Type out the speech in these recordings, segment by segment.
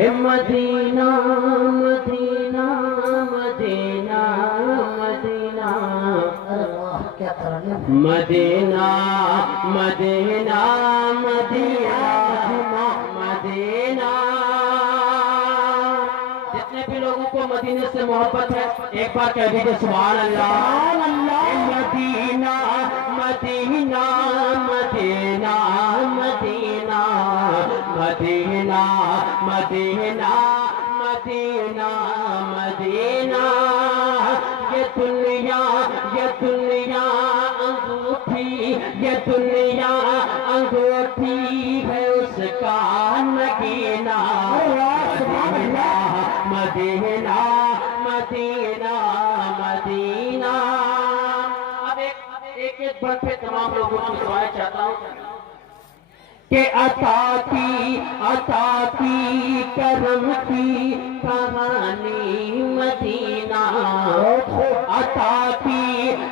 کہ مدینہ مدینہ مدینہ مدینہ مدینہ مدینہ مدینہ مدینہ. جتنے بھی لوگوں کو مدینے سے محبت ہے ایک بار کہہ دیجئے سبحان اللہ. مدینہ مدینہ مدینہ مدینہ مدینہ مدینہ مدینہ مدینہ. یہ دنیا انگوٹھی یہ دنیا انگوٹھی ہے اس کا نگینہ. مدینہ مدینہ مدینہ. اب ایک بار پھر تمام لوگوں کو سنانا چاہتا ہوں کہ عطا کی کرم کی کہانی مدینہ. عطا کی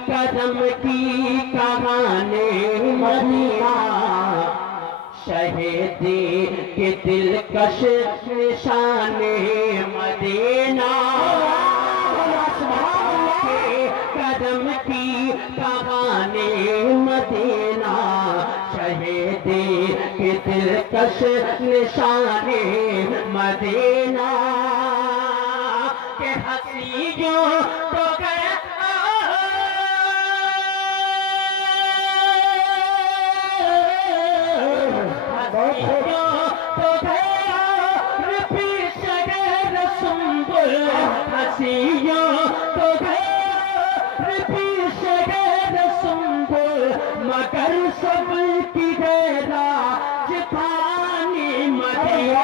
کرم کی کہانی مدینہ. شہیدی کے دلکش نشان مدینہ. قدم کی کہانی مدینہ. شہیدی کے دلکش نشان مدینہ. کہ ہنسیوں تو گئے تو گیا رفیق شگر سنبل. ہنسیوں تو گیا رفیق شگر سنبل. مگر سب کی گیرا جتانی مدینہ.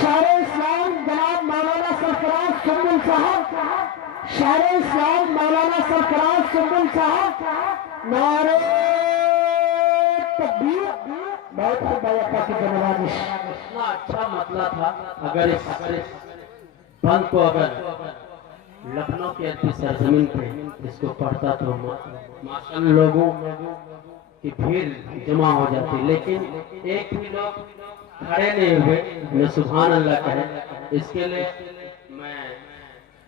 شاعر اسلام جناب مولانا سرفراز سنبل صاحب. شاعر اسلام مولانا سرفراز سنبل صاحب. نعرہ تکبیر. بہت خوب بابا کی نوازش. اتنا اچھا مطلب تھا. اگر اس بند کو اگر لکھنؤ کی ارضی سرزمین پہ اس کو پڑھتا تو ماشاءاللہ لوگوں کی بھیڑ جمع ہو جاتی. لیکن ایک بھی لوگ کھڑے نہیں ہوئے میں سبحان اللہ کہے. اس کے لیے میں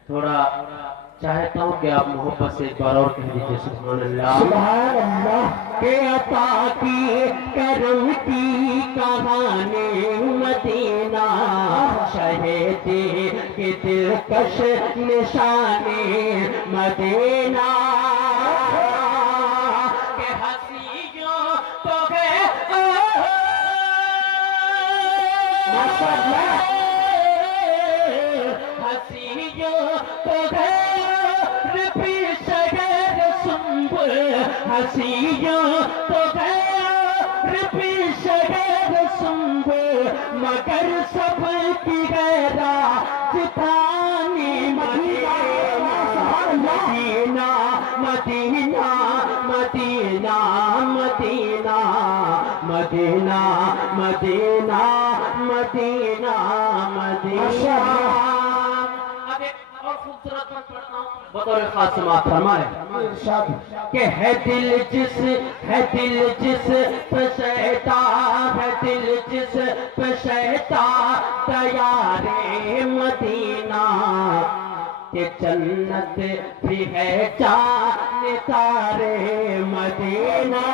تھوڑا چاہتا ہوں کہ آپ محبت سے ایک بار اور کہہ دیجئے سبحان اللہ. سبحان اللہ. کہ عطا کی کرم کی کہانی مدینہ. شہیدی کے دلکش نشان مدینہ. کہ ہنسیوں تو گئے ہنسیوں تو گئے رفیق شگر سنبل. ہنسیوں تو گئے رفیق شگر سنبل. مگر سب کی غیرہ جتانی مدینہ. مدینہ مدینہ مدینہ مدینہ مدینہ مدینہ مدینہ مدینہ. اب ایک اور خوبصورت بات پڑھتا ہوں بطور خاص سماعت فرمائے. کہ ہے دل جس پہ شیطا ہے دل جس پہ شیطا تیار مدینہ. کہ جنت بھی ہے جانکار مدینہ.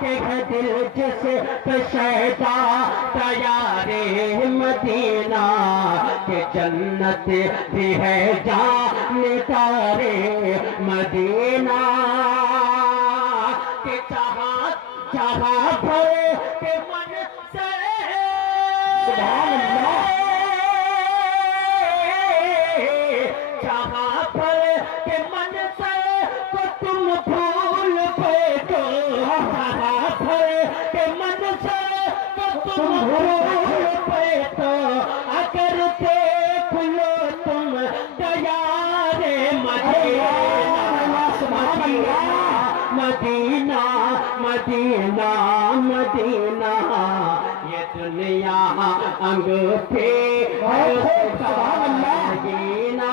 کہ ہے دل جس پہ شیطا تیار مدینہ. کہ جنت بھی ہے جانکار مدینہ. کہ جہاں بھر کے من سے سبحان اللہ. جہاں پر کے من سے کو تم بھول بیٹھو. جہاں پر کے من سے کو تم بھول بیٹھو. اگر دیکھ لو تم دیار مدینہ. مدینہ مدینہ مدینہ. یہ دنیا انگوٹھی ہے اس کا نگینہ.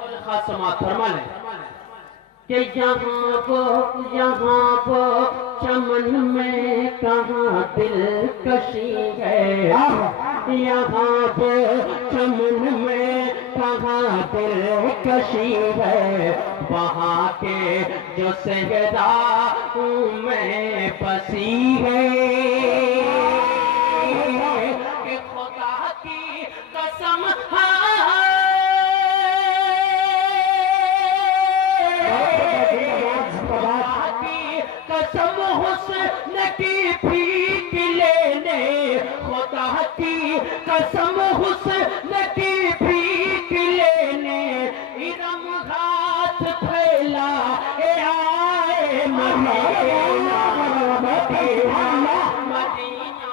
اور خاص سماعت فرما لیں کہ یہاں وہ چمن میں کہاں دلکشی ہے، یہاں وہ چمن میں کہاں دلکشی ہے، وہاں کے جو صحراؤں میں بسی ہے، کہ خدا کی قسم قسم حسن کی بھیک لینے، خدا کی قسم حسن کی بھیک لینے، ارم ہاتھ پھیلا اے آئے مدینہ، مدینہ، مدینہ،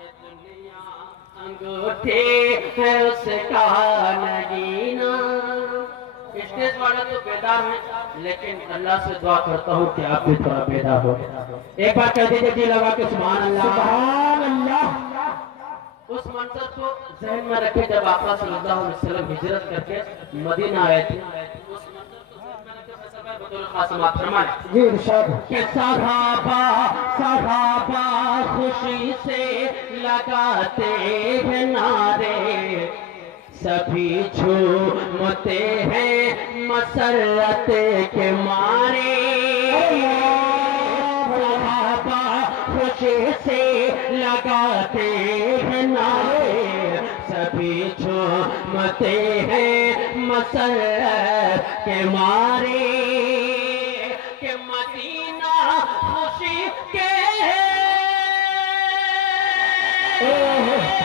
یہ دنیا انگوٹھی ہے اس کا نگینہ۔ اسٹیج والے تو بیدار ہیں، لیکن اللہ سے دعا کرتا ہوں کہ آپ بھی تھوڑا بیدار ہو۔ ایک بار کہہ دیجئے جی لگا کہ سبحان اللہ۔ سبحان اللہ۔ اس منظر کو ذہن میں رکھے جب آقا صلی اللہ علیہ وسلم ہجرت کر کے مدینہ آئے تھے، اس منظر کو ذہن میں رکھے فیصل بھائی بطور خاص سماعت فرمائیں جی ارشاد۔ کہ صحابہ خوشی سے لگاتے ہیں نعرے، سبھی جھومتے ہیں مسرت کے مارے، صحابہ خوشی سے لگاتے ہیں نعرے، سبھی جھومتے ہیں مسرت کے مارے، کہ مدینہ خوشی کے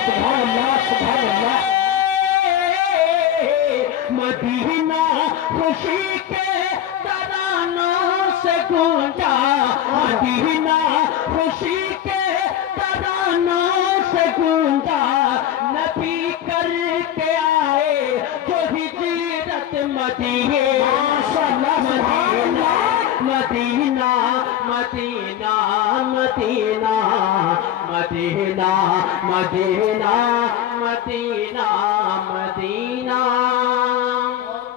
سبحان اللہ، سبحان اللہ۔ مدینہ خوشی کے ترانوں سے گونجا، مدینہ خوشی کے ترانوں سے گونجا، نبی کر کے آئے جو ہجرت مدینہ، مدینہ، مدینہ، مدینہ، مدینہ، مدینہ، مدینہ، مدینہ۔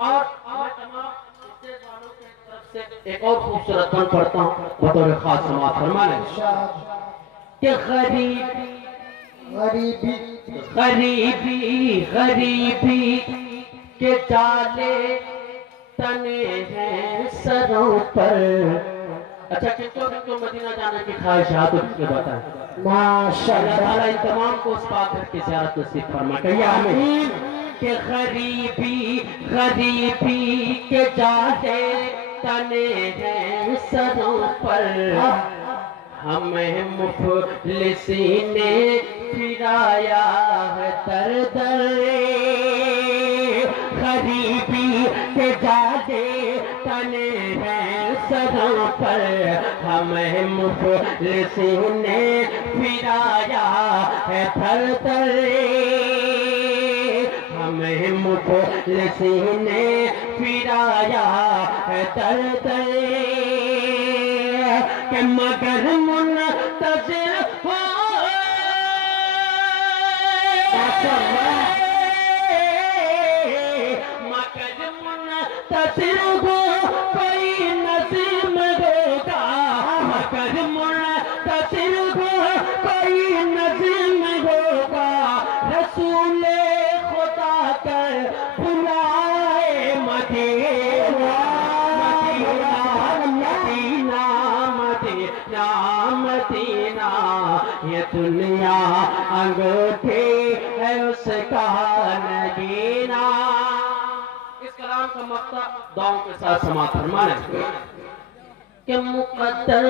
اور میں تمام اسٹیج والوں کی طرف سے ایک اور خوبصورت بند پڑھتا ہوں بطور خاص سماعت فرما لیں کہ غریبی کے جالے تنے ہیں سروں پر۔ اچھا کتوں مدینہ جانے کی خواہشات اس کے بتائیں۔ ماشاءاللہ۔ اللہ تعالیٰ ان تمام کو اس پاک گھر کی زیارت نصیب فرمائے کہ آمین۔ کہ غریبی کے جالے تنے ہیں سروں پر، ہمیں مفلسی نے پھرایا ہے در در، غریبی کے جالے تنے ہیں سروں پر، ہمیں مفلسی نے پھرایا ہے در در، ہمیں مفلسی نے پھرایا ہے در در، کہ مگر منتظر ہو مگر منتظر ہو کوئی نظم ہوگا، مگر منتظر ہو کوئی نظم ہوگا، رسول خدا کر بلائے مدینہ، مدینہ، مدینہ، مدینہ، یہ دنیا انگوٹھی ہے اس کا نگینہ۔ اس کلام کا مقطع دعاؤں کے ساتھ سماعت فرما لیں کہ مقدر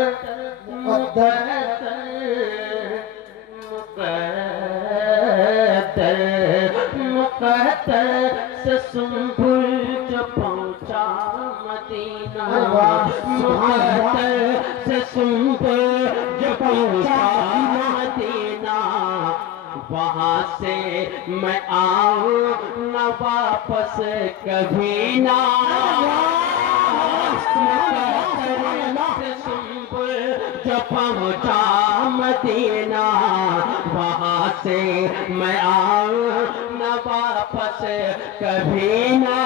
سے سنبھل جو پہنچا مدینہ، مقدر سے سنبھل جو پہنچا مدینہ، وہاں سے میں آؤں نہ واپس کبھی نہ، جو پہنچا مدینہ، وہاں سے میں آؤں نہ واپس کبھی نہ،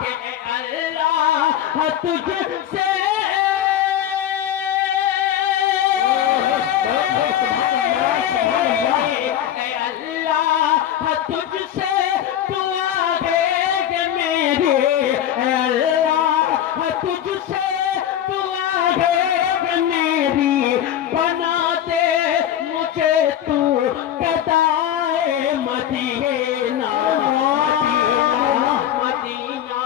کہ اے اللہ تجھ سے اے اللہ تجھ سے دعا ہے کہ میری، اے اللہ تجھ سے دعا ہے کہ میری، بنا دے مجھے تو گدائے مدینہ، مدینہ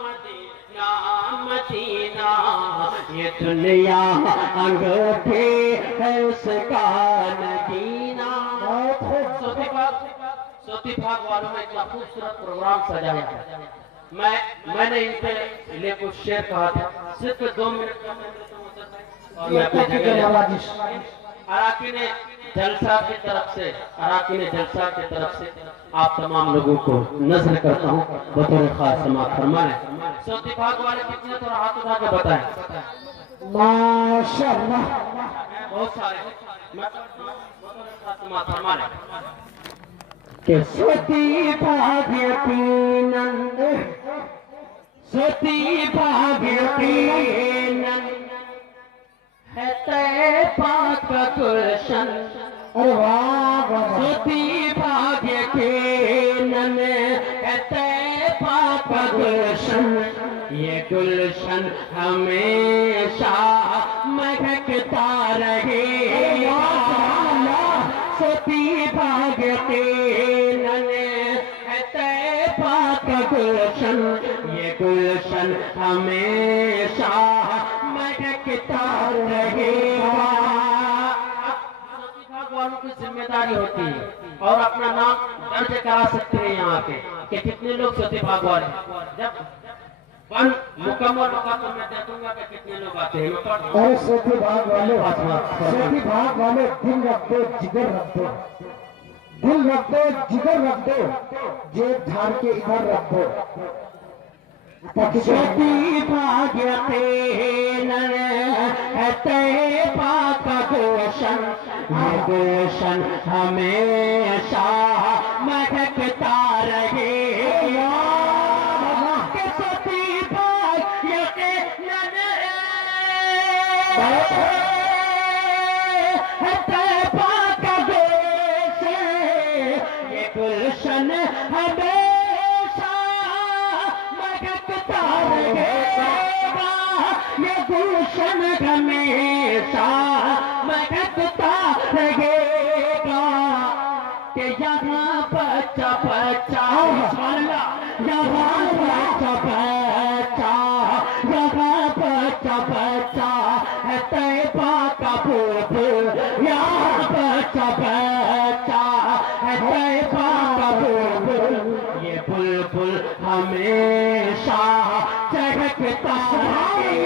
مدینہ مدینہ، یہ دنیا انگوٹھی ہے اس کا نگینہ۔ سوتی بھاگ والوں میں اتنا خوبصورت پروگرام سجایا ہے، میں نے ان کے لیے کچھ شعر کہا تھا، صرف 2 منٹ کا اور میں اپنی جگہ لے اراکین جلسہ کی طرف سے آپ تمام لوگوں کو نظر کرتا ہوں بطور خاص سماعت فرمائیں۔ سوتی بھاگ والے کتنے تو ہاتھ اٹھا کے بتائیں۔ ماشاءاللہ بہت سارے بطور خاص سماعت فرمائیں کہ سوتی بھاگ یقیناً، سوتی بھاگ یقیناً ہے طیبہ کا گلشن، ارے واہ واہ، سوتی بھاگ یقیناً ہے طیبہ کا گلشن، یہ گلشن ہمیشہ مہکتا رہے گا، سوتی بھاگ یقیناً ہے طیبہ کا گلشن، یہ گلشن ہمیشہ مہکتا رہے گا۔ سوتی بھاگ والوں کی ذمہ داری ہوتی ہے اور اپنا نام درج کرا سکتے ہیں یہاں کے کہ کتنے لوگ سوتی بھاگ والے ہیں۔ جب مکمل ہوگا تو میں دیکھوں گا کہ کتنے لوگ آتے ہیں۔ اور سوتی بھاگ والے دل رکھ دو، جگر رکھ دو، دل رکھ دو، جگر رکھ دو، جیب دھار کے ادھر رکھ دو۔ سوتی بھاگ یقیناً ہے طیبہ کا گلشن، یہ گلشن ہمیشہ مہکتا رہے گا، کہ سوتی بھاگ یقیناً ہے طیبہ کا گلشن، یہ گلشن ہمیشہ مہکتا رہے گا، یہ گلشن ہمیشہ مہکتا رہے گا، کہ یہاں بچہ بچہ یہاں بچہ بچہ یہاں بچہ بچہ ہے طیبہ کا بلبل، یہاں بچہ بچہ ہے طیبہ کا بلبل، یہ بلبل ہمیشہ چہکتا رہے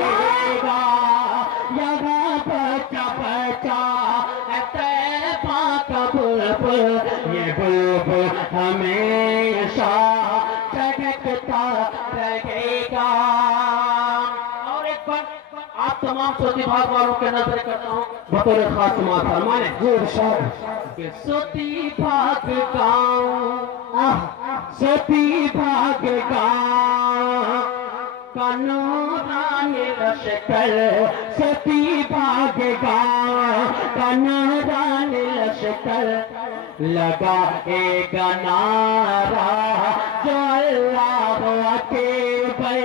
گا، یہاں بچہ بچہ ہے طیبہ کا بلبل، یہ بلبل ہمیشہ چہکتا رہے گا۔ اور ایک بار آپ تمام سوتی بھاگ والوں کے نظر کرتا ہوں بطور خاص سماعت فرمائیں کہ سوتی بھاگ گاؤں، سوتی بھاگ گاؤں کا نورانی لشکر، سوتی بھاگ گاؤں کا نورانی لشکر، لگا ایک نعرہ جو اللہ اکبر،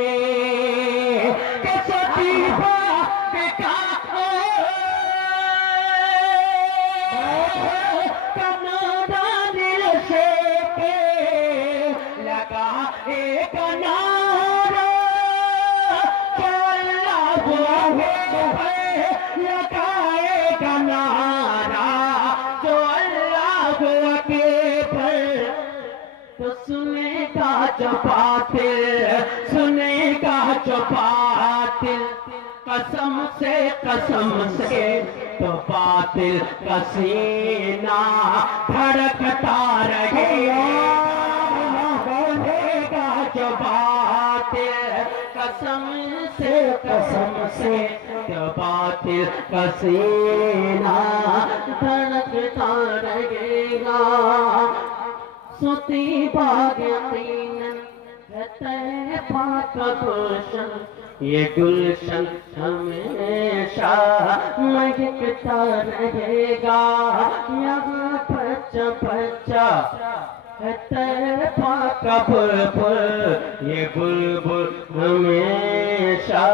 کہ سوتی بھاگ گاؤں کا نورانی لشکر، لگا ایک نعرہ جو اللہ اکبر، لگا ایک نعرہ جو اللہ اکبر، تو سنے گا جو باطل، سنے گا جو باطل، قسم سے تو باطل کا سینہ دھڑکتا رہے گا، جو باطل قسم سے تو باطل قاتل کا سینہ دھڑکتا رہے گا سوتی باغ یقیناً طیبہ کا گلشن یہ گلشن ہمیشہ مہکتا رہے گا یہاں بچہ بچہ ہے طیبہ کا بلبل یہ بلبل ہمیشہ